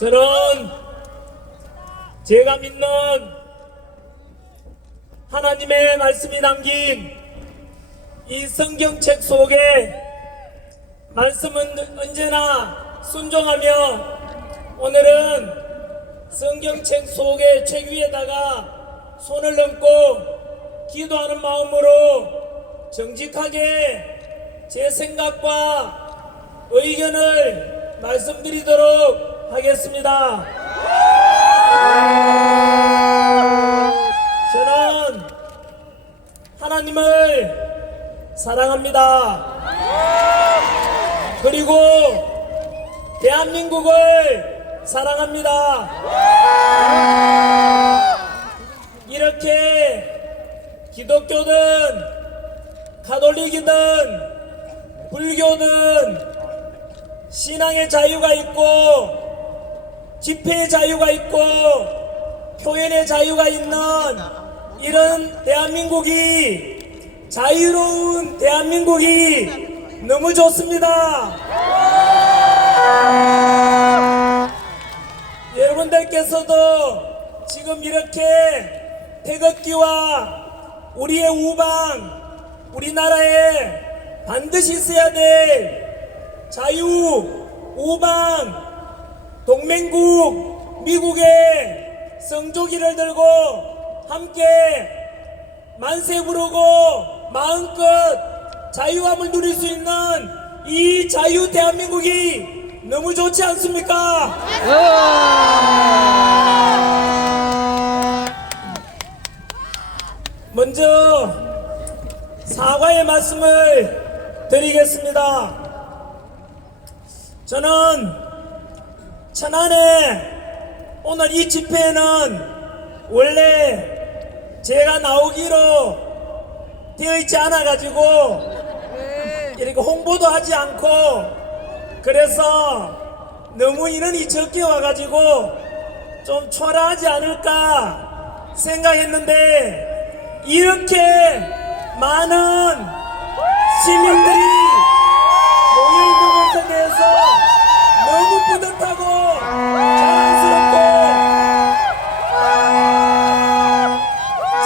저는 제가 믿는 하나님의 말씀이 담긴 이 성경책 속에 말씀은 언제나 순종하며 오늘은 성경책 속의 책 위에다가 손을 얹고 기도하는 마음으로 정직하게 제 생각과 의견을 말씀드리도록 하겠습니다. 저는 하나님을 사랑합니다. 그리고 대한민국을 사랑합니다. 이렇게 기독교든 가톨릭이든 불교든 신앙의 자유가 있고 집회의 자유가 있고 표현의 자유가 있는 이런 대한민국이, 자유로운 대한민국이 너무 좋습니다. 여러분들께서도 지금 이렇게 태극기와 우리의 우방, 우리나라에 반드시 있어야 될 자유, 우방, 동맹국 미국의 성조기를 들고 함께 만세 부르고 마음껏 자유함을 누릴 수 있는 이 자유 대한민국이 너무 좋지 않습니까? 먼저 사과의 말씀을 드리겠습니다. 저는 천안에 오늘 이 집회에는 원래 제가 나오기로 되어 있지 않아 가지고 이렇게 홍보도 하지 않고, 그래서 너무 인원이 적게 와가지고 좀 초라하지 않을까 생각했는데, 이렇게 많은 시민들이 모여있는 것에 대해서 너무 뿌듯하고 자랑스럽고,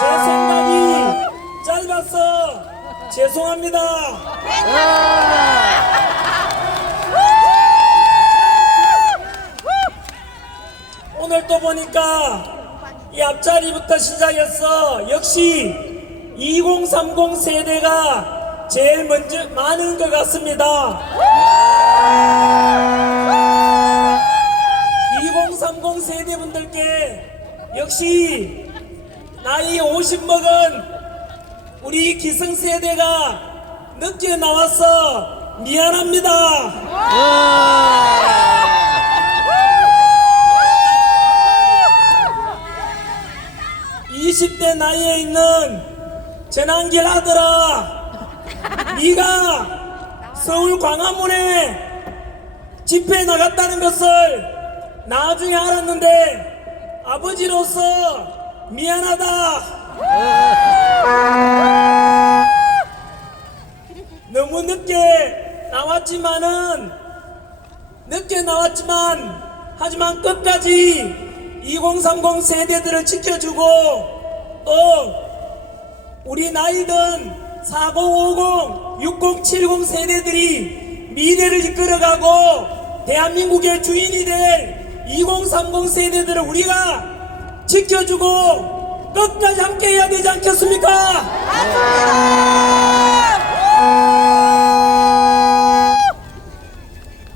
제 생각이 짧아서 죄송합니다. 오늘 또 보니까 이 앞자리부터 시작해서 역시 2030 세대가 제일 먼저 많은 것 같습니다. 2030 세대분들께 역시 나이 50 먹은 우리 기성세대가 늦게 나와서 미안합니다. 20대 나이에 있는 전한길 아들아, 네가 서울 광화문에 집회에 나갔다는 것을 나중에 알았는데 아버지로서 미안하다. 너무 늦게 나왔지만 하지만 끝까지 2030 세대들을 지켜주고, 또 우리 나이든 40, 50, 60, 70 세대들이 미래를 이끌어가고 대한민국의 주인이 될 2030 세대들을 우리가 지켜주고 끝까지 함께 해야 되지 않겠습니까?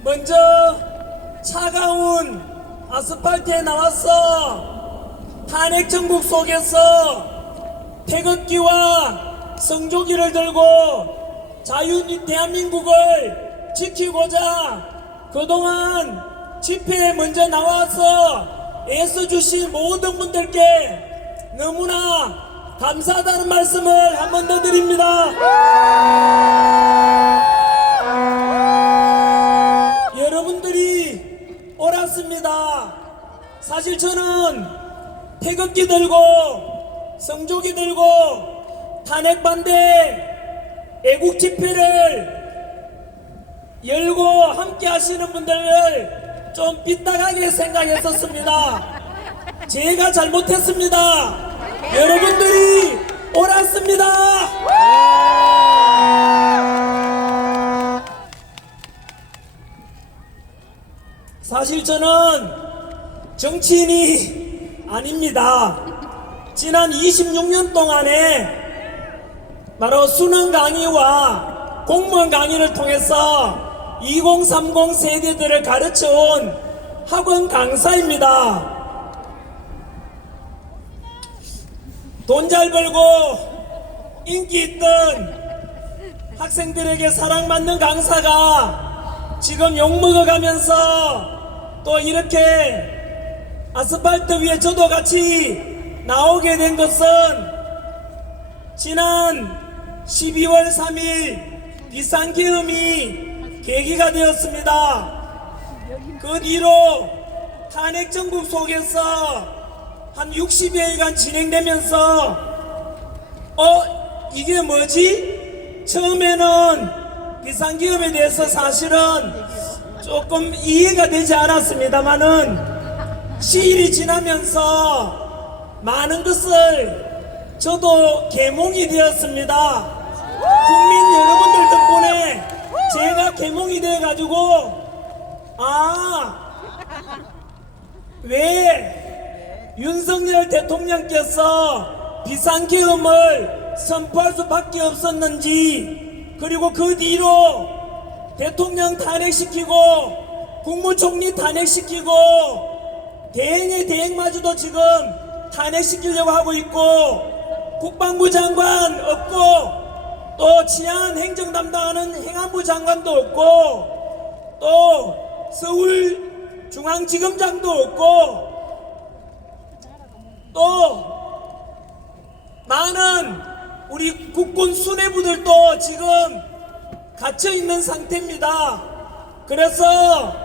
먼저 차가운 아스팔트에 나와서 탄핵 정국 속에서 태극기와 성조기를 들고 자유인 대한민국을 지키고자 그동안 집회에 먼저 나와서 애써주신 모든 분들께 너무나 감사하다는 말씀을 한 번 더 드립니다. 여러분들이 옳았습니다. 사실 저는 태극기 들고 성조기 들고 탄핵 반대 애국 집회를 열고 함께 하시는 분들을 좀 삐딱하게 생각했었습니다. 제가 잘못했습니다. 여러분들이 옳았습니다. 사실 저는 정치인이 아닙니다. 지난 26년 동안에 바로 수능 강의와 공무원 강의를 통해서 2030 세대들을 가르쳐온 학원 강사입니다. 돈 잘 벌고 인기 있던 학생들에게 사랑받는 강사가 지금 욕먹어가면서 또 이렇게 아스팔트 위에 저도 같이 나오게 된 것은 지난 12월 3일 비상계엄이 계기가 되었습니다. 그 뒤로 탄핵 정국 속에서 한 60여일간 진행되면서 이게 뭐지? 처음에는 비상계엄에 대해서 사실은 조금 이해가 되지 않았습니다만은 시일이 지나면서 많은 것을 저도 계몽이 되었습니다. 국민 여러분들 덕분에 제가 계몽이 되어가지고 왜 윤석열 대통령께서 비상계엄을 선포할 수밖에 없었는지, 그리고 그 뒤로 대통령 탄핵시키고 국무총리 탄핵시키고 대행의 대행마저도 지금 탄핵시키려고 하고 있고, 국방부 장관 없고 또 치안 행정 담당하는 행안부 장관도 없고 또 서울중앙지검장도 없고 또 많은 우리 국군 수뇌부들도 지금 갇혀있는 상태입니다. 그래서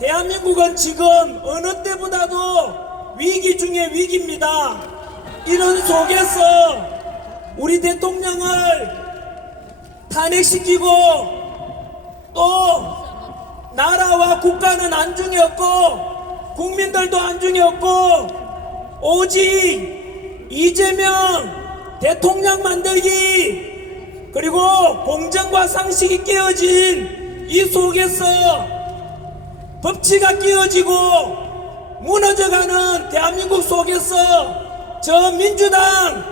대한민국은 지금 어느 때보다도 위기 중에 위기입니다. 이런 속에서 우리 대통령을 탄핵시키고 또 나라와 국가는 안중에 없고 국민들도 안중에 없고 오직 이재명 대통령 만들기, 그리고 공정과 상식이 깨어진 이 속에서 법치가 깨어지고 무너져가는 대한민국 속에서 저 민주당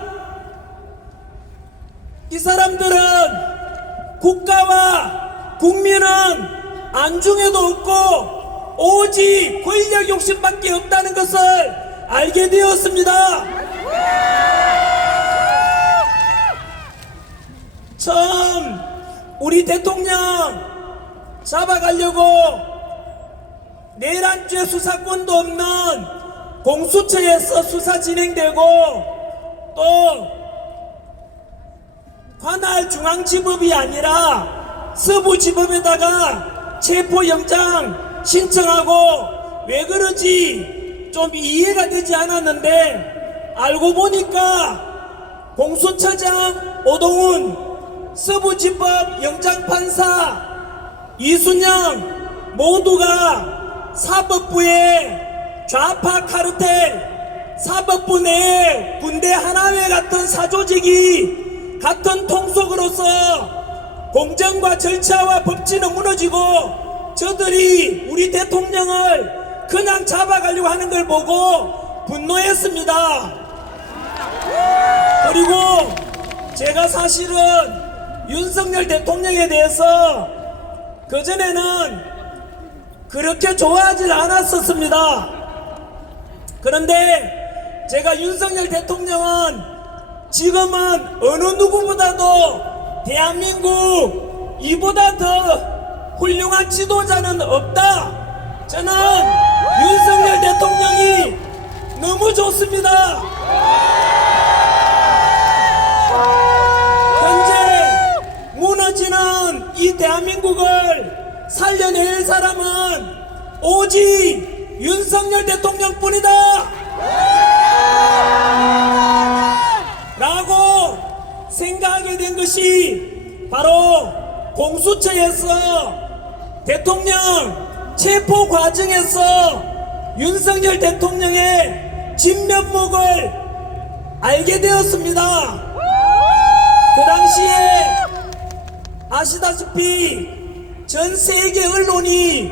이 사람들은 국가와 국민은 안중에도 없고 오직 권력 욕심밖에 없다는 것을 알게 되었습니다. 처음 우리 대통령 잡아가려고 내란죄 수사권도 없는 공수처에서 수사 진행되고 또 관할 중앙지법이 아니라 서부지법에다가 체포영장 신청하고 왜 그러지 좀 이해가 되지 않았는데, 알고 보니까 공수처장 오동훈, 서부지법 영장판사 이순영 모두가 사법부의 좌파 카르텔, 사법부 내에 군대 하나회 같은 사조직이 같은 통속으로서 공정과 절차와 법치는 무너지고 저들이 우리 대통령을 그냥 잡아가려고 하는 걸 보고 분노했습니다. 그리고 제가 사실은 윤석열 대통령에 대해서 그전에는 그렇게 좋아하지 않았었습니다. 그런데 제가 윤석열 대통령은 지금은 어느 누구보다도 대한민국 이보다 더 훌륭한 지도자는 없다. 저는 윤석열 대통령이 너무 좋습니다. 현재 무너지는 이 대한민국을 살려낼 사람은 오직 윤석열 대통령뿐이다 라고 생각하게 된 것이 바로 공수처에서 대통령 체포 과정에서 윤석열 대통령의 진면목을 알게 되었습니다. 그 당시에 아시다시피 전 세계 언론이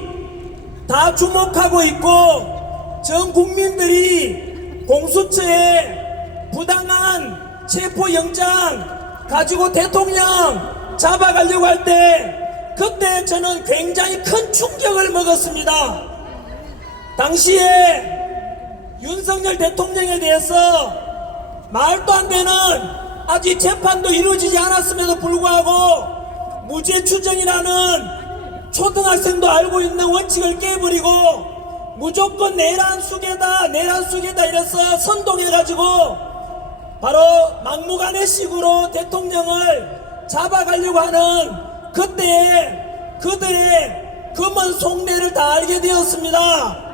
다 주목하고 있고 전 국민들이 공수처에 부당한 체포영장 가지고 대통령 잡아가려고 할 때 그때 저는 굉장히 큰 충격을 먹었습니다. 당시에 윤석열 대통령에 대해서 말도 안 되는 아직 재판도 이루어지지 않았음에도 불구하고 무죄 추정이라는 초등학생도 알고 있는 원칙을 깨버리고 무조건 내란 수계다 이래서 선동해가지고 바로 막무가내식으로 대통령을 잡아가려고 하는 그때에 그들의 검은 속내를 다 알게 되었습니다.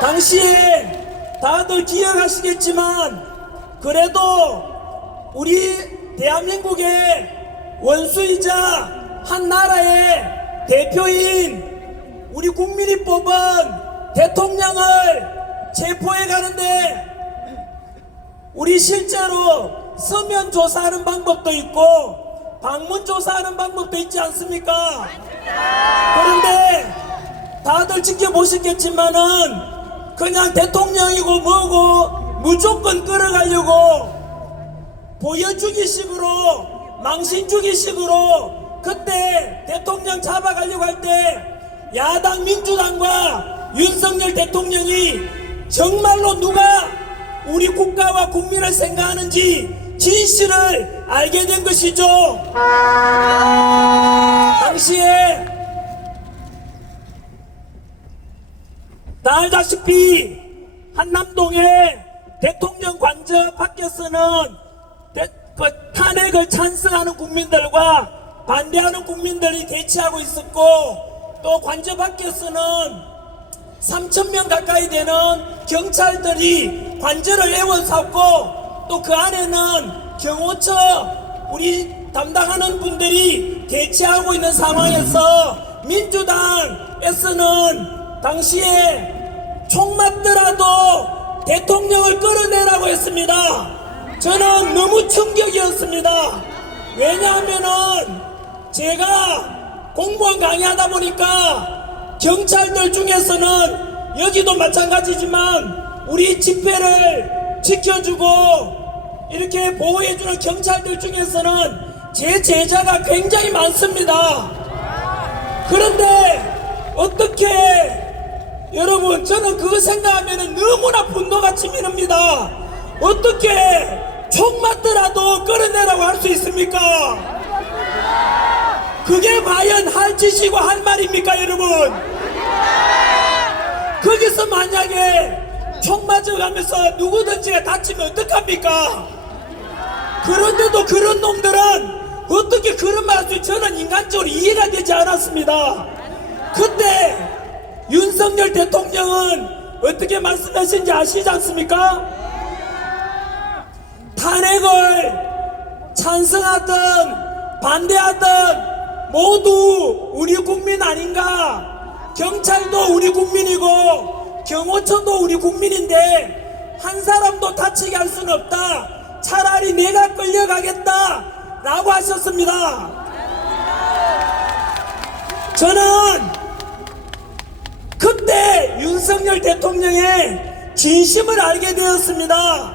당시에 다들 기억하시겠지만 그래도 우리 대한민국의 원수이자 한 나라의 대표인 우리 국민이 뽑은 대통령을 체포해 가는데 우리 실제로 서면 조사하는 방법도 있고 방문 조사하는 방법도 있지 않습니까? 그런데 다들 지켜보셨겠지만은 그냥 대통령이고 뭐고 무조건 끌어가려고 보여주기 식으로 망신주기 식으로 그때 대통령 잡아가려고 할 때 야당 민주당과 윤석열 대통령이 정말로 누가 우리 국가와 국민을 생각하는지 진실을 알게 된 것이죠. 당시에 다 알다시피 한남동에 대통령 관저 밖에서는 탄핵을 찬성하는 국민들과 반대하는 국민들이 대치하고 있었고 또 관저 밖에서는 3,000명 가까이 되는 경찰들이 관저를 애워쌌고 또 그 안에는 경호처 우리 담당하는 분들이 대치하고 있는 상황에서 민주당에서는 당시에 총 맞더라도 대통령을 끌어내라고 했습니다. 저는 너무 충격이었습니다. 왜냐하면은 제가 공무원 강의하다 보니까 경찰들 중에서는 여기도 마찬가지지만 우리 집회를 지켜주고 이렇게 보호해주는 경찰들 중에서는 제 제자가 굉장히 많습니다. 그런데 어떻게 여러분 저는 그거 생각하면 너무나 분노가 치밀합니다. 어떻게 총 맞더라도 끌어내라고 할 수 있습니까? 그게 과연 할 짓이고 할 말입니까 여러분? 거기서 만약에 총 맞아가면서 누구든지가 다치면 어떡합니까? 그런데도 그런 놈들은 어떻게 그런 말 할 수 있지? 저는 인간적으로 이해가 되지 않았습니다. 그때 윤석열 대통령은 어떻게 말씀하신지 아시지 않습니까? 탄핵을 찬성하든 반대하든 모두 우리 국민 아닌가? 경찰도 우리 국민이고 경호처도 우리 국민인데 한 사람도 다치게 할 수는 없다. 차라리 내가 끌려가겠다 라고 하셨습니다. 저는 그때 윤석열 대통령의 진심을 알게 되었습니다.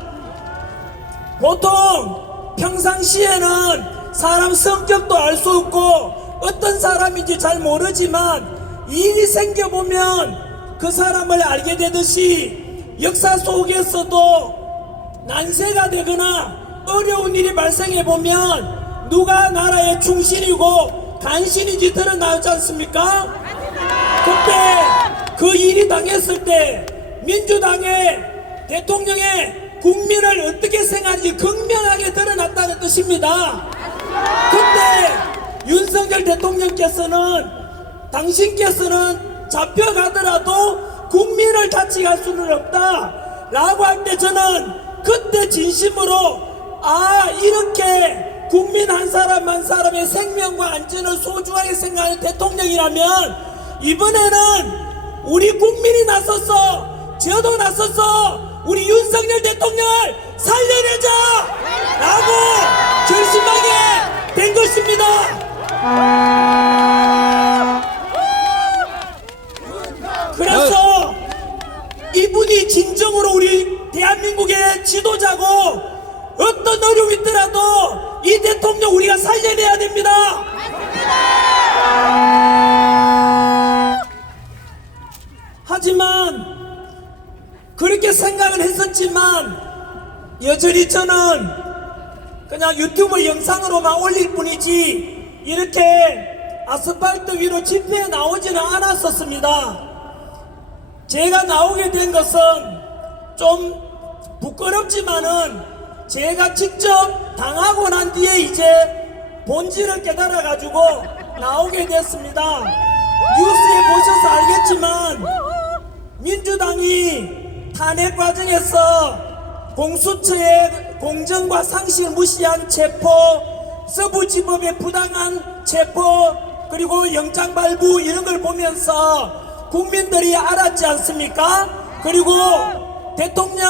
보통 평상시에는 사람 성격도 알 수 없고 어떤 사람인지 잘 모르지만 일이 생겨보면 그 사람을 알게 되듯이 역사 속에서도 난세가 되거나 어려운 일이 발생해보면 누가 나라의 충신이고 간신인지 드러나지 않습니까? 그때 그 일이 당했을 때 민주당의 대통령의 국민을 어떻게 생각하는지 극명하게 드러났다는 뜻입니다. 그때 윤석열 대통령께서는 당신께서는 잡혀가더라도 국민을 다치게 할 수는 없다 라고 할 때 저는 그때 진심으로 이렇게 국민 한 사람 한 사람의 생명과 안전을 소중하게 생각하는 대통령이라면 이번에는 우리 국민이 나섰어, 저도 나섰어, 우리 윤석열 대통령을 살려내자! 라고 결심하게 된 것입니다. 그래서 이분이 진정으로 우리 대한민국의 지도자고 어떤 어려움이 있더라도 이 대통령 우리가 살려내야 됩니다. 하지만 그렇게 생각을 했었지만 여전히 저는 그냥 유튜브 영상으로만 올릴 뿐이지 이렇게 아스팔트 위로 집회에 나오지는 않았었습니다. 제가 나오게 된 것은 좀 부끄럽지만은 제가 직접 당하고 난 뒤에 이제 본질을 깨달아 가지고 나오게 됐습니다. 뉴스에 보셔서 알겠지만 민주당이 탄핵 과정에서 공수처의 공정과 상식을 무시한 체포, 서부지법의 부당한 체포, 그리고 영장 발부 이런 걸 보면서 국민들이 알았지 않습니까? 그리고 대통령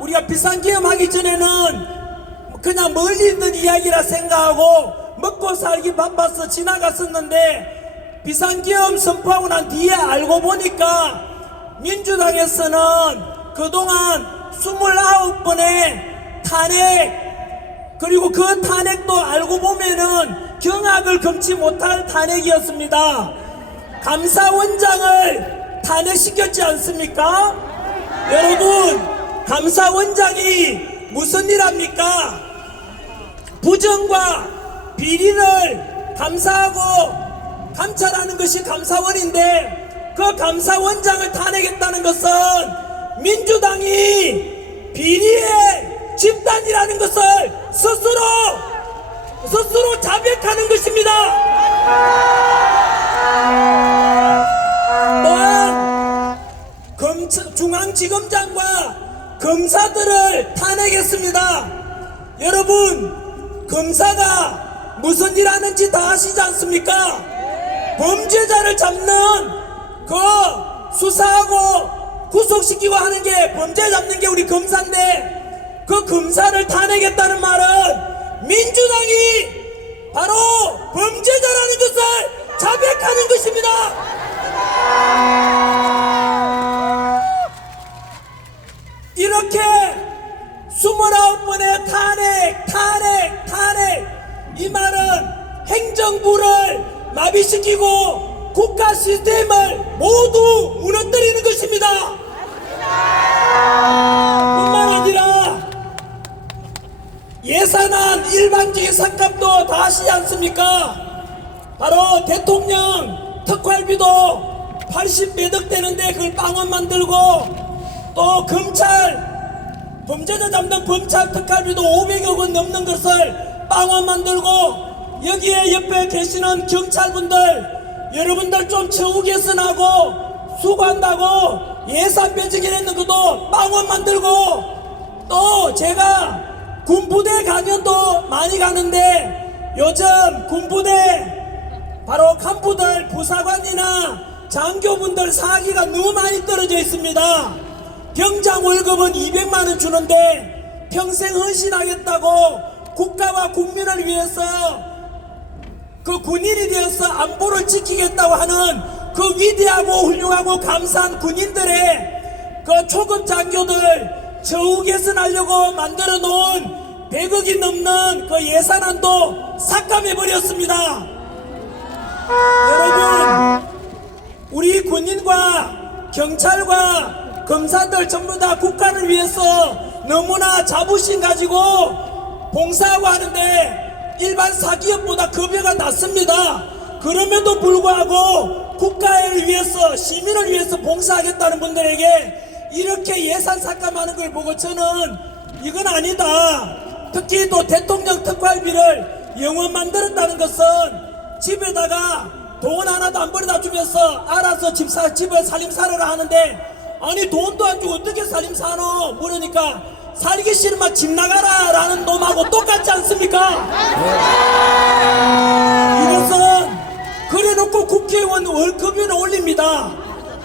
우리가 비상계엄 하기 전에는 그냥 멀리 있는 이야기라 생각하고 먹고 살기 바빠서 지나갔었는데 비상계엄 선포하고 난 뒤에 알고 보니까 민주당에서는 그동안 29번의 탄핵, 그리고 그 탄핵도 알고 보면은 경악을 금치 못할 탄핵이었습니다. 감사원장을 탄핵시켰지 않습니까? 여러분, 감사원장이 무슨 일 합니까? 부정과 비리를 감사하고 감찰하는 것이 감사원인데 그 감사원장을 탄핵했다는 것은 민주당이 비리의 집단이라는 것을 스스로 자백하는 것입니다. 또한 중앙지검장과 검사들을 탄핵했습니다. 여러분, 검사가 무슨 일 하는지 다 아시지 않습니까? 범죄자를 잡는 그 수사하고 구속시키고 하는 게 범죄 잡는 게 우리 검사인데 그 검사를 탄핵했다는 말은 민주당이 바로 범죄자라는 것을 자백하는 것입니다. 이렇게 29번의 탄핵 이 말은 행정부를 마비시키고 국가 시스템을 모두 무너뜨리는 것입니다. 뿐만 아니라 예산안 일반적인 삭감도 다 하시지 않습니까? 바로 대통령 특활비도 80몇억 되는데 그걸 빵원 만들고 또 검찰 범죄자 잡는 검찰 특활비도 500억 원 넘는 것을 빵원 만들고 여기에 옆에 계시는 경찰분들 여러분들 좀 처우 개선하고 수고한다고 예산 배정해냈는 것도 빵원 만들고 또 제가 군부대 강연도 많이 가는데 요즘 군부대 바로 간부들 부사관이나 장교분들 사기가 너무 많이 떨어져 있습니다. 병장 월급은 200만원 주는데 평생 헌신하겠다고 국가와 국민을 위해서 그 군인이 되어서 안보를 지키겠다고 하는 그 위대하고 훌륭하고 감사한 군인들의 그 초급 장교들 처우 개선하려고 만들어 놓은 100억이 넘는 그 예산안도 삭감해버렸습니다. 여러분, 우리 군인과 경찰과 검사들 전부 다 국가를 위해서 너무나 자부심 가지고 봉사하고 하는데 일반 사기업보다 급여가 낮습니다. 그럼에도 불구하고 국가를 위해서 시민을 위해서 봉사하겠다는 분들에게 이렇게 예산 삭감하는 걸 보고 저는 이건 아니다. 특히 또 대통령 특활비를 영원 만들었다는 것은 집에다가 돈 하나도 안 벌어다 주면서 알아서 집을 살림 살아라 하는데 아니 돈도 안 주고 어떻게 살림 사노? 물으니까 살기 싫으면 집 나가라 라는 놈하고 똑같지 않습니까? 이것은 그래놓고 국회의원 월급을 올립니다.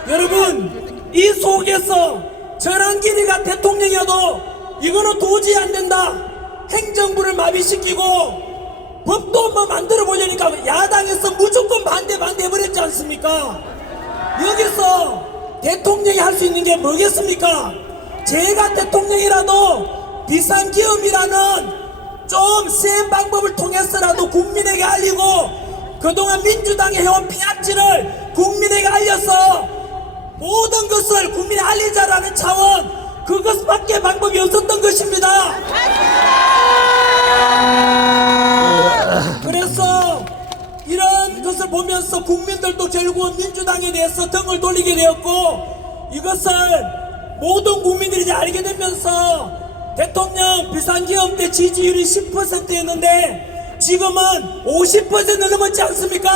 여러분, 이 속에서 전환길이가 대통령이어도 이거는 도저히 안 된다. 행정부를 마비시키고 법도 뭐 만들어 보려니까 야당에서 무조건 반대 해버렸지 않습니까? 여기서 대통령이 할 수 있는 게 뭐겠습니까? 제가 대통령이라도 비상기업이라는 좀 센 방법을 통해서라도 국민에게 알리고 그동안 민주당이 해온 피압질을 국민에게 알려서 모든 것을 국민에 알리자라는 차원, 그것밖에 방법이 없었던 것입니다. 그래서 이런 것을 보면서 국민들도 결국 민주당에 대해서 등을 돌리게 되었고, 이것을 모든 국민들이 이제 알게 되면서 대통령 비상기업 때 지지율이 10%였는데 지금은 50% 넘었지 않습니까?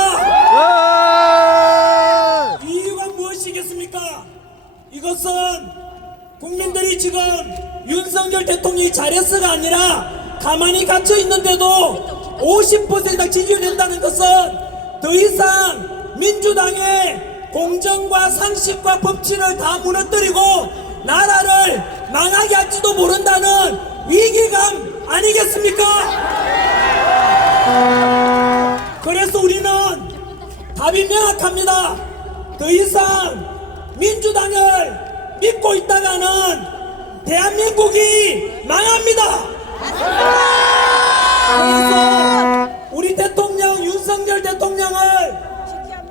이유가 무엇이겠습니까? 이것은 국민들이 지금 윤석열 대통령이 잘했어가 아니라 가만히 갇혀 있는데도 50% 지지율이 된다는 것은 더 이상 민주당의 공정과 상식과 법치를 다 무너뜨리고 나라를 망하게 할지도 모른다는 위기감 아니겠습니까? 그래서 우리는 답이 명확합니다. 더 이상 민주당을 믿고 있다가는 대한민국이 망합니다. 그래서 우리 대통령 윤석열 대통령을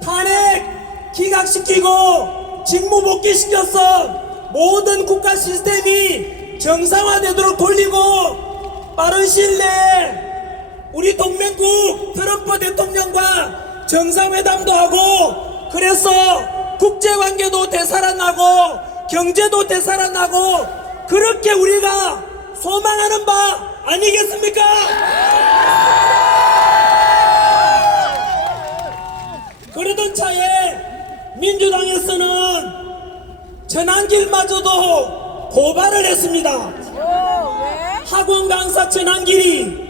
탄핵 기각시키고 직무복귀시켜서 모든 국가 시스템이 정상화되도록 돌리고 빠른 시일 내에 우리 동맹국 트럼프 대통령과 정상회담도 하고, 그래서 국제관계도 되살아나고 경제도 되살아나고 그렇게 우리가 소망하는 바 아니겠습니까? 그러던 차에 민주당에서는 전환길마저도 고발을 했습니다. 학원 강사 전환길이,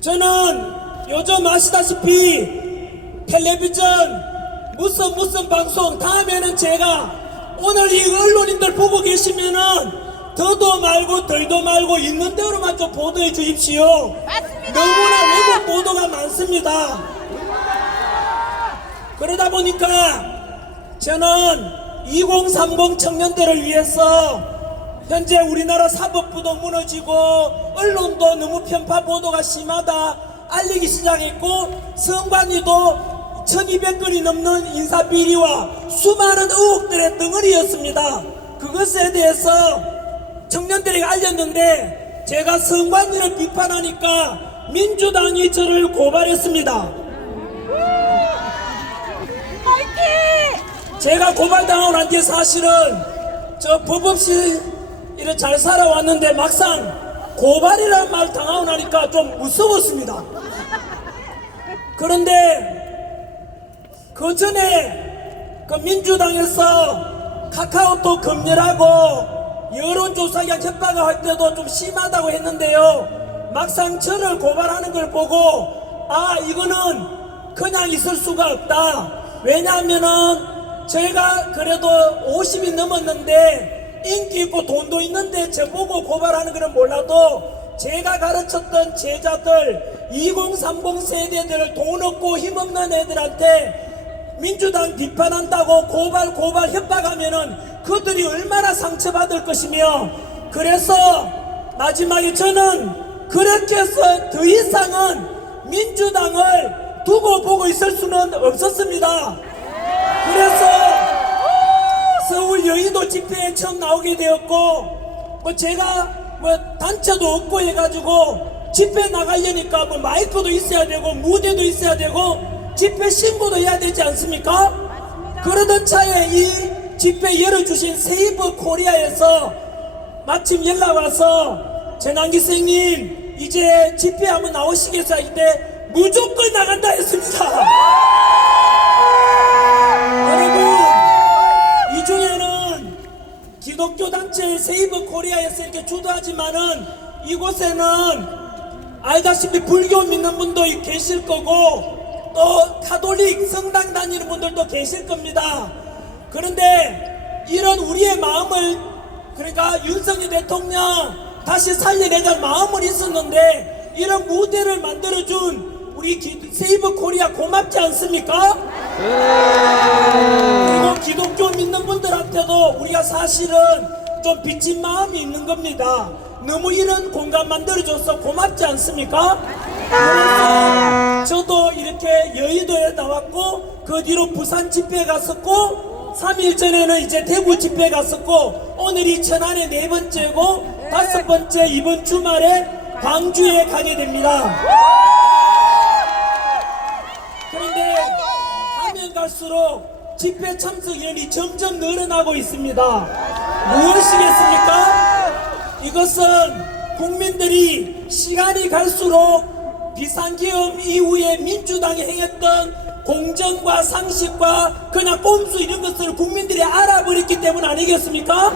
저는 요즘 아시다시피 텔레비전 무슨 방송, 다음에는 제가 오늘 이 언론인들 보고 계시면은 더도 말고 덜도 말고 있는 대로만 좀 보도해 주십시오. 맞습니다. 너무나 왜곡 보도가 많습니다. 그러다 보니까 저는 2030 청년들을 위해서 현재 우리나라 사법부도 무너지고 언론도 너무 편파 보도가 심하다 알리기 시작했고, 선관위도 1200건이 넘는 인사비리와 수많은 의혹들의 덩어리였습니다. 그것에 대해서 청년들에게 알렸는데 제가 선관위를 비판하니까 민주당이 저를 고발했습니다. 제가 고발당하고 난 뒤에 사실은 저 법 없이 이렇게 잘 살아왔는데 막상 고발이라는 말 당하고 나니까 좀 무서웠습니다. 그런데 그 전에 그 민주당에서 카카오톡 검열하고 여론조사기관 협박을 할 때도 좀 심하다고 했는데요, 막상 저를 고발하는 걸 보고 이거는 그냥 있을 수가 없다. 왜냐하면은 저희가 그래도 50이 넘었는데 인기 있고 돈도 있는데 저보고 고발하는 거는 몰라도 제가 가르쳤던 제자들 2030 세대들을 돈 없고 힘없는 애들한테 민주당 비판한다고 고발 협박하면은 그들이 얼마나 상처받을 것이며, 그래서 마지막에 저는 그렇게 해서 더 이상은 민주당을 두고 보고 있을 수는 없었습니다. 그래서 서울 여의도 집회에 처음 나오게 되었고, 제가 단체도 없고 해가지고 집회 나가려니까 마이크도 있어야 되고 무대도 있어야 되고 집회 신고도 해야 되지 않습니까? 그러던 차에 이 집회 열어주신 세이버 코리아에서 마침 연락 와서 전환기 선생님 이제 집회 한번 나오시겠어요? 이때 무조건 나간다 했습니다. 여러분, 이 중에는 기독교 단체 세이버 코리아에서 이렇게 주도하지만은 이곳에는 알다시피 불교 믿는 분도 계실 거고 또 가톨릭 성당 다니는 분들도 계실 겁니다. 그런데 이런 우리의 마음을, 그러니까 윤석열 대통령 다시 살려내자는 마음은 있었는데 이런 무대를 만들어준 우리 세이브 코리아 고맙지 않습니까? 그리고 기독교 믿는 분들한테도 우리가 사실은 좀 빚진 마음이 있는 겁니다. 너무 이런 공간 만들어줘서 고맙지 않습니까? 그래서 저도 이렇게 여의도에 나왔고 그 뒤로 부산 집회에 갔었고 3일 전에는 이제 대구 집회에 갔었고 오늘이 천안의 4번째고 5번째 이번 주말에 광주에 가게 됩니다. 그런데 가면 갈수록 집회 참석 인원이 점점 늘어나고 있습니다. 무엇이겠습니까? 이것은 국민들이 시간이 갈수록 비상계엄 이후에 민주당이 행했던 공정과 상식과 그냥 꼼수 이런 것들을 국민들이 알아버렸기 때문 아니겠습니까?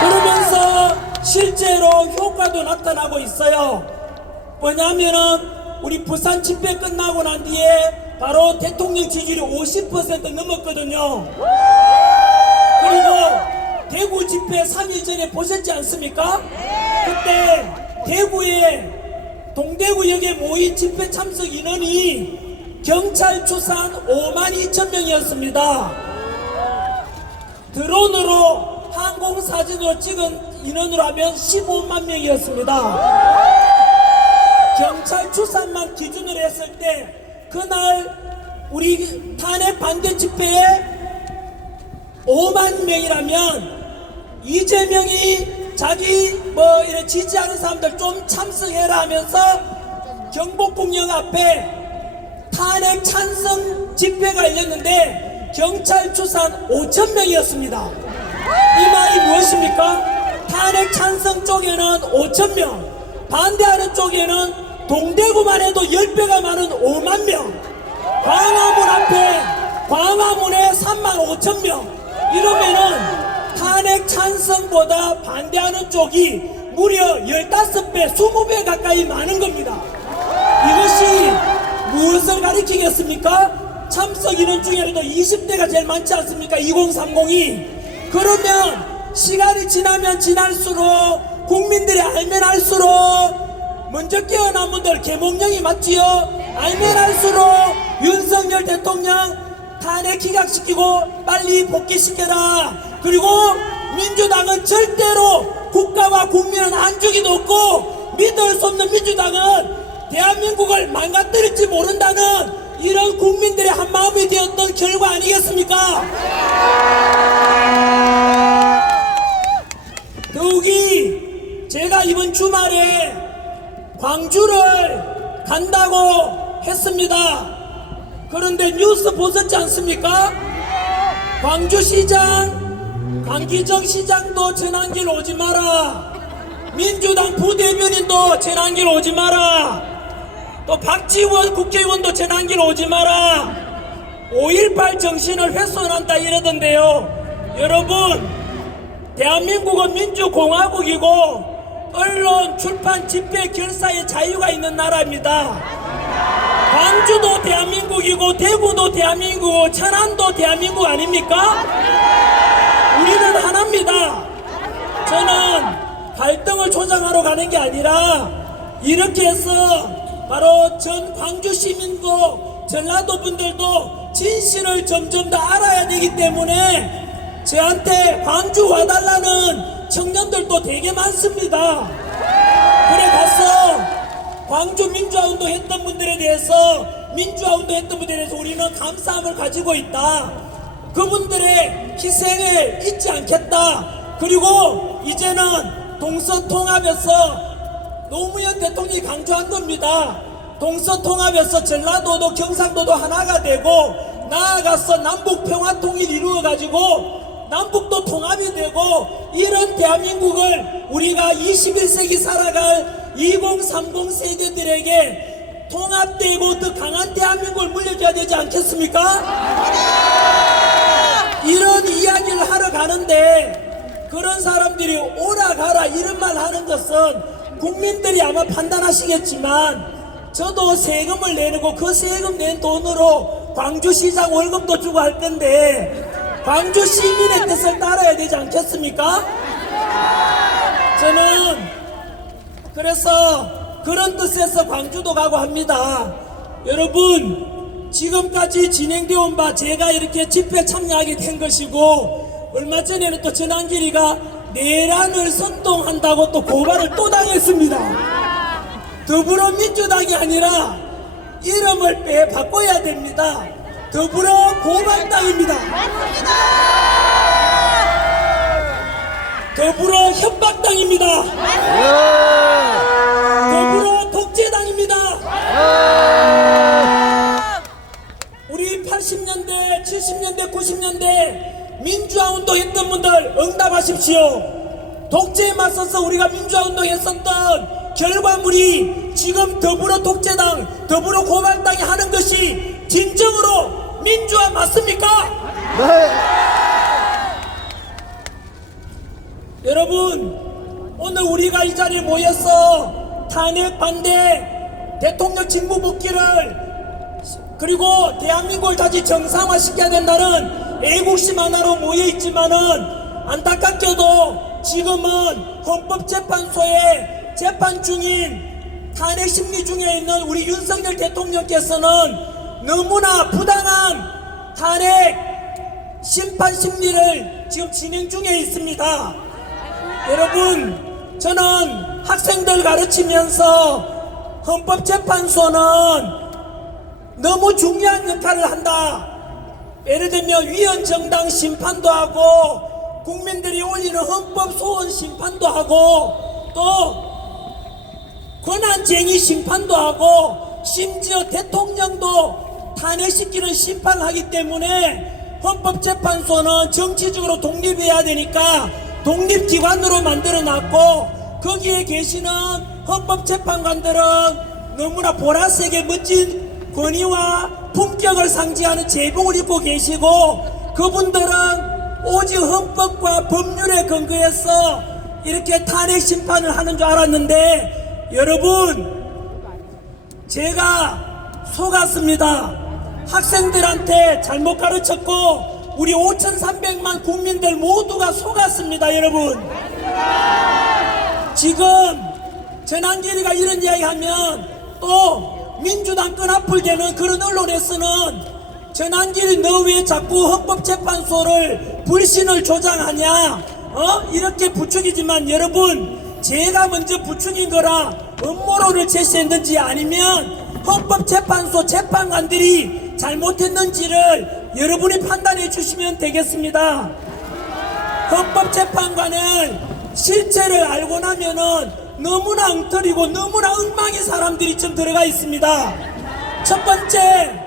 그러면서 실제로 효과도 나타나고 있어요. 뭐냐면은 우리 부산 집회 끝나고 난 뒤에 바로 대통령 지지율이 50% 넘었거든요. 그리고 대구 집회 3일 전에 보셨지 않습니까? 그때 대구에 동대구역에 모인 집회 참석 인원이 경찰 추산 52,000명이었습니다. 드론으로 항공사진으로 찍은 인원으로 하면 15만 명이었습니다. 경찰 추산만 기준으로 했을 때 그날 우리 탄핵 반대 집회에 5만 명이라면 이재명이 자기 이런 지지하는 사람들 좀 참석해라 하면서 경복궁역 앞에 탄핵 찬성 집회가 열렸는데 경찰 추산 5,000명이었습니다. 이 말이 무엇입니까? 탄핵 찬성 쪽에는 5,000명, 반대하는 쪽에는 동대구만 해도 10배가 많은 5만 명, 광화문 앞에 광화문에 35,000명, 이러면은 탄핵 찬성보다 반대하는 쪽이 무려 15배, 20배 가까이 많은 겁니다. 이것이 무엇을 가리키겠습니까? 참석 인원 중에도 20대가 제일 많지 않습니까? 2030이. 그러면 시간이 지나면 지날수록 국민들이 알면 알수록 먼저 깨어난 분들 계몽령이 맞지요? 알면 알수록 윤석열 대통령 탄핵 기각시키고 빨리 복귀시켜라. 그리고 민주당은 절대로 국가와 국민은 안주기도 없고 믿을 수 없는 민주당은 대한민국을 망가뜨릴지 모른다는 이런 국민들의 한마음이 되었던 결과 아니겠습니까? 더욱이 제가 이번 주말에 광주를 간다고 했습니다. 그런데 뉴스 보셨지 않습니까? 광주시장 강기정 시장도 전환길 오지 마라. 민주당 부대변인도 전환길 오지 마라. 또 박지원 국회의원도 전환길 오지 마라. 5.18 정신을 훼손한다 이러던데요. 여러분, 대한민국은 민주공화국이고 언론, 출판, 집회, 결사의 자유가 있는 나라입니다. 광주도 대한민국이고 대구도 대한민국이고 천안도 대한민국 아닙니까? 우리는 하나입니다. 저는 갈등을 조장하러 가는 게 아니라 이렇게 해서 바로 전 광주 시민도 전라도 분들도 진실을 점점 더 알아야 되기 때문에 저한테 광주 와달라는 청년들도 되게 많습니다. 그래 가서 광주 민주화운동 했던 분들에 대해서 민주화운동 했던 분들에 대해서 우리는 감사함을 가지고 있다. 그분들의 희생을 잊지 않겠다. 그리고 이제는 동서통합에서 노무현 대통령이 강조한 겁니다. 동서통합에서 전라도도 경상도도 하나가 되고 나아가서 남북평화통일 이루어가지고 남북도 통합이 되고 이런 대한민국을 우리가 21세기 살아갈 2030 세대들에게 통합되고 더 강한 대한민국을 물려줘야 되지 않겠습니까? 이런 이야기를 하러 가는데 그런 사람들이 오라 가라 이런 말 하는 것은 국민들이 아마 판단하시겠지만 저도 세금을 내고 그 세금 낸 돈으로 광주시장 월급도 주고 할 건데 광주 시민의 뜻을 따라야 되지 않겠습니까? 저는 그래서 그런 뜻에서 광주도 가고 합니다. 여러분, 지금까지 진행되어 온 바 제가 이렇게 집회 참여하게 된 것이고, 얼마 전에는 또 전한길이가 내란을 선동한다고 또 고발을 또 당했습니다. 더불어민주당이 아니라 이름을 바꿔야 됩니다. 더불어 고발당입니다. 더불어 협박당입니다. 더불어 독재당입니다. 우리 80년대, 70년대, 90년대 민주화 운동 했던 분들 응답하십시오. 독재에 맞서서 우리가 민주화 운동 했었던 결과물이 지금 더불어 독재당, 더불어 고발당이 하는 것이 진정으로 민주화 맞습니까? 네. 여러분, 오늘 우리가 이 자리에 모여서 탄핵 반대, 대통령 직무 복귀를 그리고 대한민국을 다시 정상화시켜야 된다는 애국심 하나로 모여있지만은 안타깝게도 지금은 헌법재판소에 재판 중인 탄핵 심리 중에 있는 우리 윤석열 대통령께서는 너무나 부당한 탄핵 심판 심리를 지금 진행 중에 있습니다. 여러분, 저는 학생들 가르치면서 헌법재판소는 너무 중요한 역할을 한다. 예를 들면 위헌정당 심판도 하고 국민들이 올리는 헌법소원 심판도 하고 또 권한쟁의 심판도 하고 심지어 대통령도 탄핵시키는 심판을 하기 때문에 헌법재판소는 정치적으로 독립해야 되니까 독립기관으로 만들어놨고 거기에 계시는 헌법재판관들은 너무나 보라색의 멋진 권위와 품격을 상징하는 제복을 입고 계시고 그분들은 오직 헌법과 법률에 근거해서 이렇게 탄핵 심판을 하는 줄 알았는데 여러분, 제가 속았습니다. 학생들한테 잘못 가르쳤고 우리 5,300만 국민들 모두가 속았습니다. 여러분, 지금 전한길이가 이런 이야기하면 또 민주당 끈앞을 대는 그런 언론에서는 전한길이 너 왜 자꾸 헌법재판소를 불신을 조장하냐 이렇게 부추기지만 여러분, 제가 먼저 부추긴 거라 음모론을 제시했는지 아니면 헌법재판소 재판관들이 잘못했는지를 여러분이 판단해 주시면 되겠습니다. 헌법재판관은 실체를 알고 나면은 너무나 엉터리고 너무나 엉망인 사람들이 좀 들어가 있습니다. 첫 번째,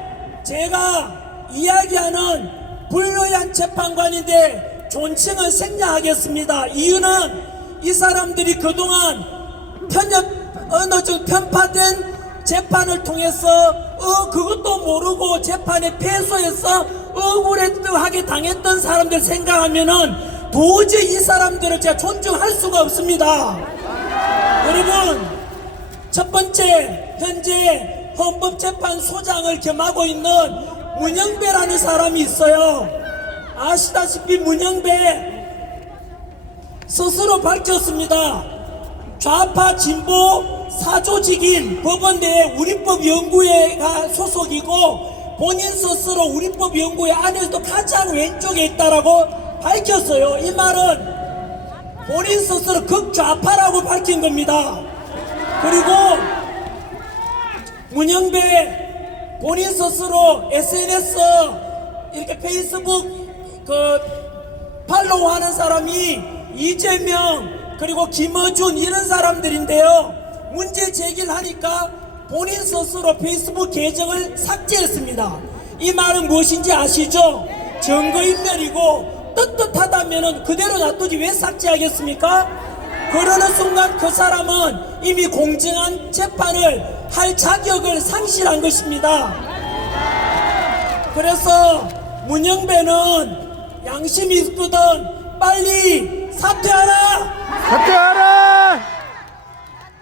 제가 이야기하는 불로이한 재판관인데 존칭은 생략하겠습니다. 이유는 이 사람들이 그동안 어느 정도 편파된 재판을 통해서 그것도 모르고 재판에 패소해서 억울하게 당했던 사람들 생각하면은 도저히 이 사람들을 제가 존중할 수가 없습니다. 여러분, 첫 번째, 현재 헌법재판소장을 겸하고 있는 문영배라는 사람이 있어요. 아시다시피 문영배 스스로 밝혔습니다. 좌파 진보 사조직인 법원 내 우리법연구회가 소속이고 본인 스스로 우리법연구회 안에서도 가장 왼쪽에 있다라고 밝혔어요. 이 말은 본인 스스로 극좌파라고 밝힌 겁니다. 그리고 문영배 본인 스스로 SNS 이렇게 페이스북 팔로우 하는 사람이 이재명 그리고 김어준 이런 사람들인데요. 문제 제기를 하니까 본인 스스로 페이스북 계정을 삭제했습니다. 이 말은 무엇인지 아시죠? 증거인멸이고 떳떳하다면 그대로 놔두지 왜 삭제하겠습니까? 그러는 순간 그 사람은 이미 공정한 재판을 할 자격을 상실한 것입니다. 그래서 문영배는 양심이 있거든 빨리 사퇴하라! 사퇴하라!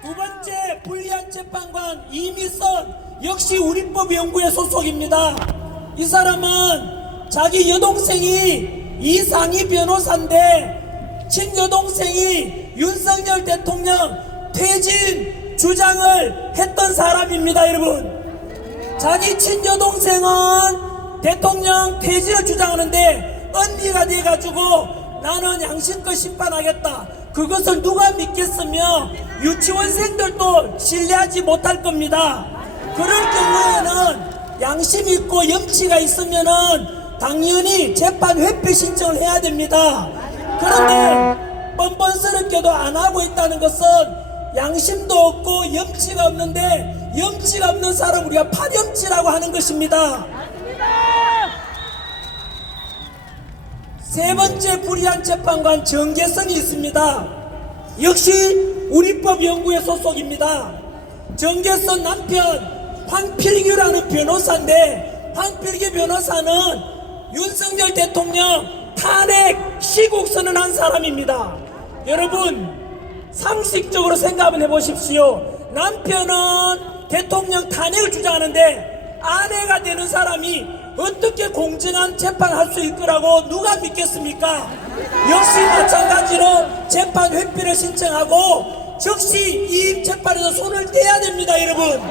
두 번째, 불리한 재판관 이미선 역시 우리법연구회 소속입니다. 이 사람은 자기 여동생이 이상희 변호사인데 친여동생이 윤석열 대통령 퇴진 주장을 했던 사람입니다. 여러분, 자기 친여동생은 대통령 퇴진을 주장하는데 언니가 돼가지고 나는 양심껏 심판하겠다. 그것을 누가 믿겠으며 유치원생들도 신뢰하지 못할 겁니다. 그럴 경우에는 양심 있고 염치가 있으면은 당연히 재판 회피 신청을 해야 됩니다. 그런데 뻔뻔스럽게도 안 하고 있다는 것은 양심도 없고 염치가 없는데, 염치가 없는 사람 우리가 파렴치라고 하는 것입니다. 세 번째 불리한 재판관 정계선이 있습니다. 역시 우리법연구회 소속입니다. 정계선 남편 황필규라는 변호사인데, 황필규 변호사는 윤석열 대통령 탄핵 시국 선언한 사람입니다. 여러분, 상식적으로 생각 한번 해보십시오. 남편은 대통령 탄핵을 주장하는데 아내가 되는 사람이 어떻게 공정한 재판을 할 수 있을 거라고 누가 믿겠습니까? 역시 마찬가지로 재판 회피를 신청하고 즉시 이 재판에서 손을 떼야 됩니다. 여러분,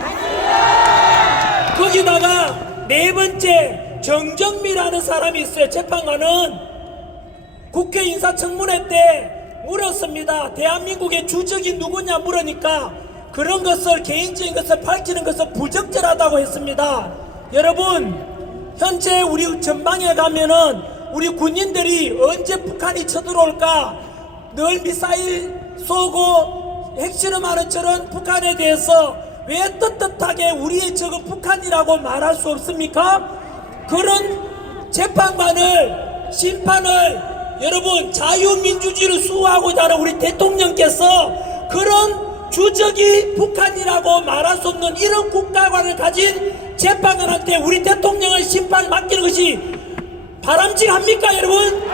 거기다가 네 번째 정정미라는 사람이 있어요. 재판관은 국회 인사청문회 때 물었습니다. 대한민국의 주적이 누구냐 물으니까 그런 것을, 개인적인 것을 밝히는 것은 부적절하다고 했습니다. 여러분, 현재 우리 전방에 가면은 우리 군인들이 언제 북한이 쳐들어올까 늘 미사일 쏘고 핵실험하는 저런 북한에 대해서 왜 떳떳하게 우리의 적은 북한이라고 말할 수 없습니까? 그런 재판관을, 심판을, 여러분, 자유민주주의를 수호하고자 하는 우리 대통령께서 그런 주적이 북한이라고 말할 수 없는 이런 국가관을 가진 재판관한테 우리 대통령을 심판 맡기는 것이 바람직합니까, 여러분?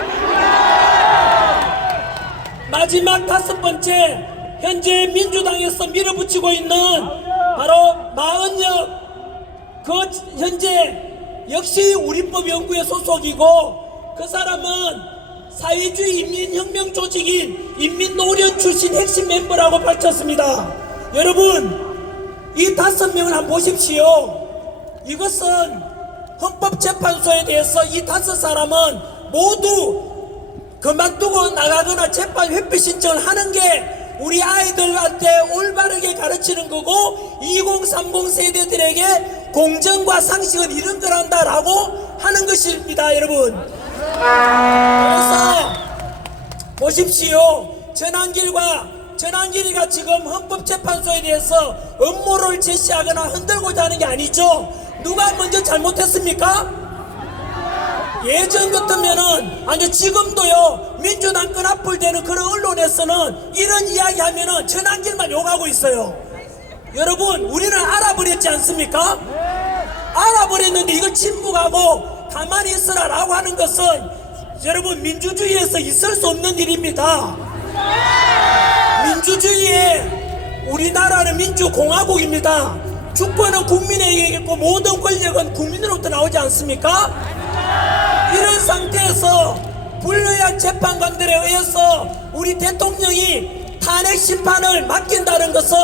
마지막 다섯 번째, 현재 민주당에서 밀어붙이고 있는 바로 마은혁, 그 현재 역시 우리법연구회 소속이고, 그 사람은 사회주의 인민혁명 조직인 인민노련 출신 핵심 멤버라고 밝혔습니다. 여러분, 이 다섯 명을 한번 보십시오. 이것은 헌법재판소에 대해서 이 다섯 사람은 모두 그만두고 나가거나 재판 회피 신청을 하는 게 우리 아이들한테 올바르게 가르치는 거고 2030 세대들에게 공정과 상식은 이런 거란다라고 하는 것입니다. 여러분, 그래서 보십시오. 전한길이가 지금 헌법재판소에 대해서 음모를 제시하거나 흔들고자 하는 게 아니죠. 누가 먼저 잘못했습니까? 예전 같으면은, 아니 지금도요, 민주당 끈앞을 대는 그런 언론에서는 이런 이야기 하면은 전한길만 욕하고 있어요. 여러분, 우리는 알아버렸지 않습니까? 알아버렸는데 이걸 침묵하고 가만히 있으라 라고 하는 것은 여러분, 민주주의에서 있을 수 없는 일입니다. 민주주의에, 우리나라는 민주공화국입니다. 주권은 국민에게 있고 모든 권력은 국민으로부터 나오지 않습니까? 이런 상태에서 불리한 재판관들에 의해서 우리 대통령이 탄핵 심판을 맡긴다는 것은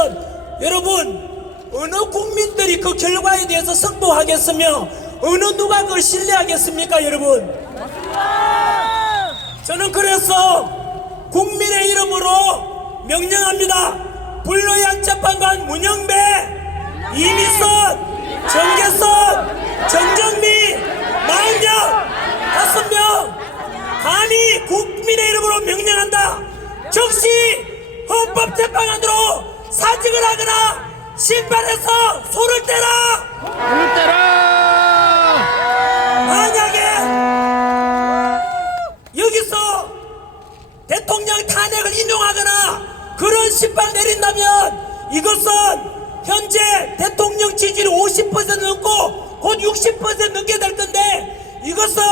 여러분, 어느 국민들이 그 결과에 대해서 승복하겠으며 어느 누가 그걸 신뢰하겠습니까? 여러분, 저는 그래서 국민의 이름으로 명령합니다. 불리한 재판관 문영배, 이미선, 정계선, 정정미, 마은혁 다섯 명 감히 국민의 이름으로 명령한다. 즉시 헌법재판관으로 사직을 하거나 심판해서 손을 떼라. 손을 떼라. 만약에 여기서 대통령 탄핵을 인용하거나 그런 심판 내린다면 이것은 현재 대통령 지지율이 50% 넘고 곧 60% 넘게 될 건데, 이것은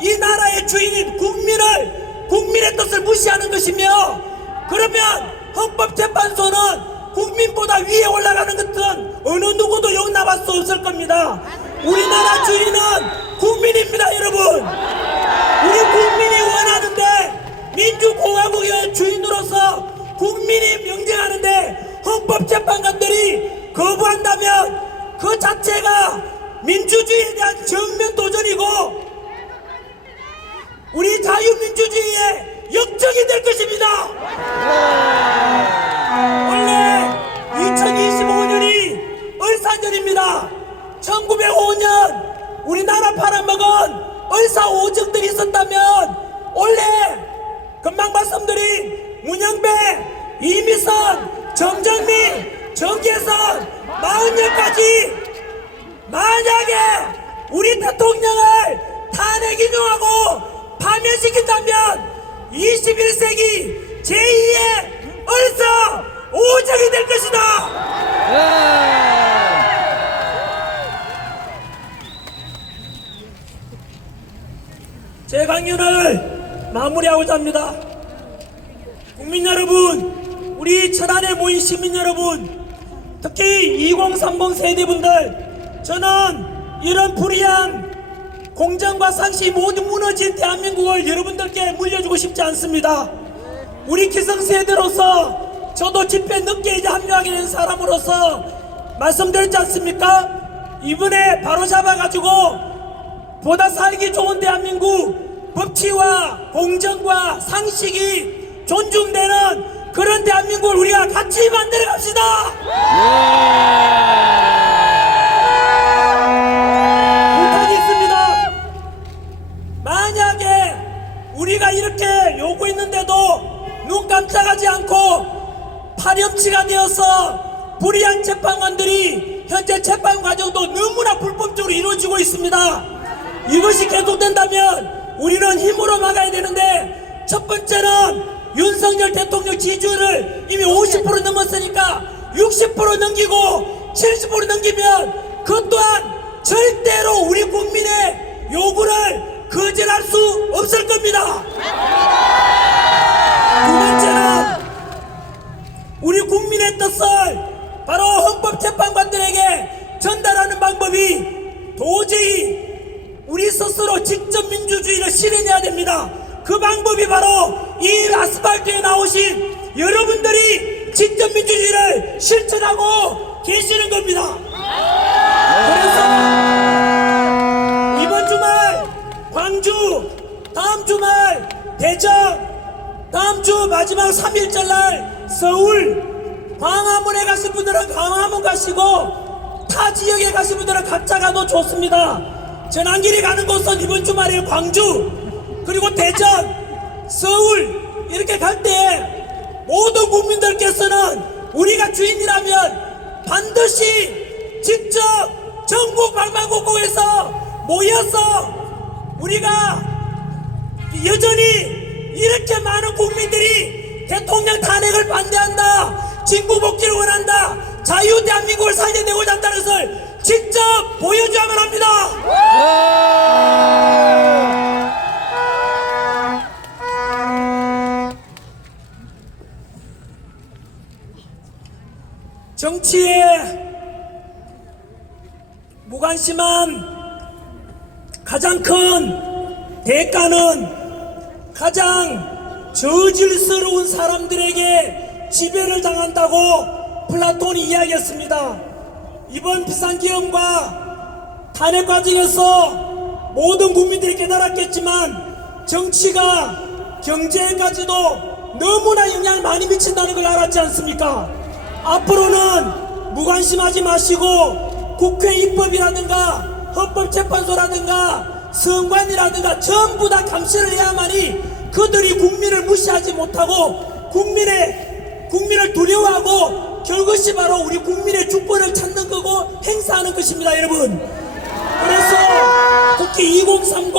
이 나라의 주인인 국민의 뜻을 무시하는 것이며, 그러면 헌법재판소는 국민보다 위에 올라가는 것은 어느 누구도 용납할 수 없을 겁니다. 우리나라 주인은 국민입니다, 여러분. 우리 국민이 원하는데 민주공화국의 주인으로서 국민이 명령하는데 헌법재판관들이 거부한다면 그 자체가 민주주의에 대한 정면 도전이고 우리 자유민주주의의 역적이 될 것입니다. 원래 2025년이 을사년입니다. 1905년 우리나라 팔아먹은 을사 오정들이 있었다면 원래 금방 말씀드린 문영배, 이미선, 정정민, 정계선, 마흔여까지 만약에 우리 대통령을 탄핵 인용하고 파면시킨다면 21세기 제2의 을사 오정이 될 것이다. 제 강연을 마무리하고자 합니다. 국민 여러분, 우리 천안에 모인 시민 여러분, 특히 2030 세대분들, 저는 이런 불의한 공정과 상식이 모두 무너진 대한민국을 여러분들께 물려주고 싶지 않습니다. 우리 기성세대로서 저도 집회 늦게 이제 합류하게 된 사람으로서 말씀드렸지 않습니까? 이번에 바로 잡아가지고 보다 살기 좋은 대한민국, 법치와 공정과 상식이 존중되는 그런 대한민국을 우리가 같이 만들어 갑시다. 부탁이 있습니다. 만약에 우리가 이렇게 요구했는데도 눈 깜짝하지 않고 파렴치가 되어서 불의한 재판관들이 현재 재판 과정도 너무나 불법적으로 이루어지고 있습니다. 이것이 계속된다면 우리는 힘으로 막아야 되는데, 첫 번째는 윤석열 대통령 지지율을 이미 50% 넘었으니까 60% 넘기고 70% 넘기면 그 또한 절대로 우리 국민의 요구를 거절할 수 없을 겁니다. 두 번째는 우리 국민의 뜻을 바로 헌법재판관들에게 전달하는 방법이 도저히 우리 스스로 직접 민주주의를 실현해야 됩니다. 그 방법이 바로 이 아스팔트에 나오신 여러분들이 직접 민주주의를 실천하고 계시는 겁니다. 그래서 이번 주말 광주, 다음 주말 대전, 다음 주 마지막 3일절 날 서울, 광화문에 가신 분들은 광화문 가시고 타 지역에 가신 분들은 각자 가도 좋습니다. 전환길이 가는 곳은 이번 주말에 광주, 그리고 대전, 서울 이렇게 갈 때 모든 국민들께서는 우리가 주인이라면 반드시 직접 전국 방방곡곡에서 모여서 우리가 여전히 이렇게 많은 국민들이 대통령 탄핵을 반대한다, 진보 복귀를 원한다, 자유 대한민국을 살려내고자 한다는 것을 직접 보여줘야만 합니다. 정치에 무관심한 가장 큰 대가는 가장 저질스러운 사람들에게 지배를 당한다고 플라톤이 이야기했습니다. 이번 비상계엄과 탄핵 과정에서 모든 국민들이 깨달았겠지만 정치가 경제에까지도 너무나 영향을 많이 미친다는 걸 알았지 않습니까? 앞으로는 무관심하지 마시고 국회 입법이라든가 헌법재판소라든가 선관위라든가 전부 다 감시를 해야만이 그들이 국민을 무시하지 못하고 국민을 두려워하고 그것이 바로 우리 국민의 주권을 찾는 거고 행사하는 것입니다, 여러분. 그래서 특히 2030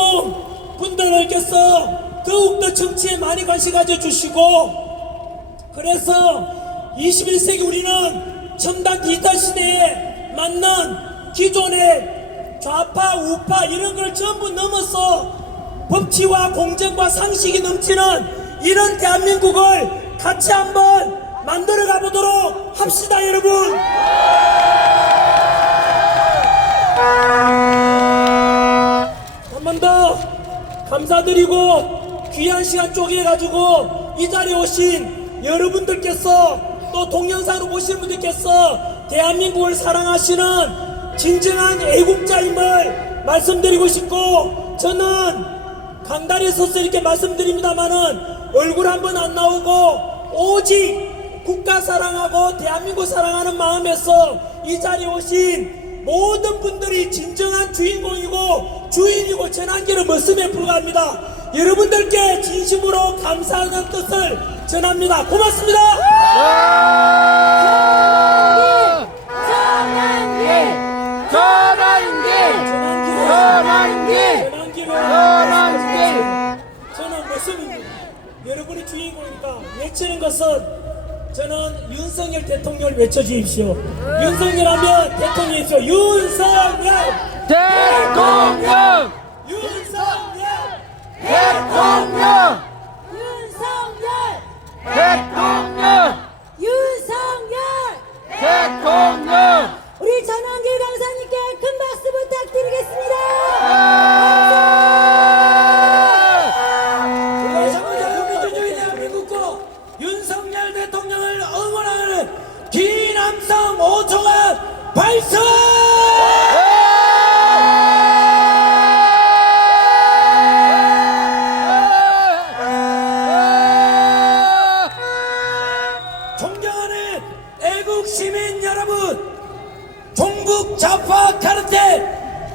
분들께서 더욱더 정치에 많이 관심 가져주시고, 그래서 21세기 우리는 첨단 디지털 시대에 맞는 기존의 좌파, 우파 이런 걸 전부 넘어서 법치와 공정과 상식이 넘치는 이런 대한민국을 같이 한번 만들어 가보도록 합시다, 여러분. 한 번 더 감사드리고 귀한 시간 쪼개가지고 이 자리에 오신 여러분들께서 또 동영상으로 보시는 분들께서 대한민국을 사랑하시는 진정한 애국자임을 말씀드리고 싶고, 저는 강단에 서서 이렇게 말씀드립니다마는 얼굴 한번 안 나오고 오직 국가 사랑하고 대한민국 사랑하는 마음에서 이 자리에 오신 모든 분들이 진정한 주인공이고 주인이고 전환기를 머슴에 불과합니다. 여러분들께 진심으로 감사하는 뜻을 전합니다. 고맙습니다. 저는 머슴입니다. 여러분이 주인공이니까 외치는 것은, 저는 윤석열 대통령을 외쳐주십시오. 윤석열 하면 대통령이십시오. 윤석열! 대통령! 윤석열! 대통령! 윤석열! 대통령! 윤석열! 대통령! 우리 전원길 강사님께 큰 박수 부탁드리겠습니다. 민주주의 대한민국과 윤석열 대통령을 응원하는 기남성 5초간 발성! 존경하는 애국 시민 여러분, 종북 좌파 카르텔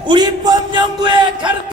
우리 법 연구의 카르텔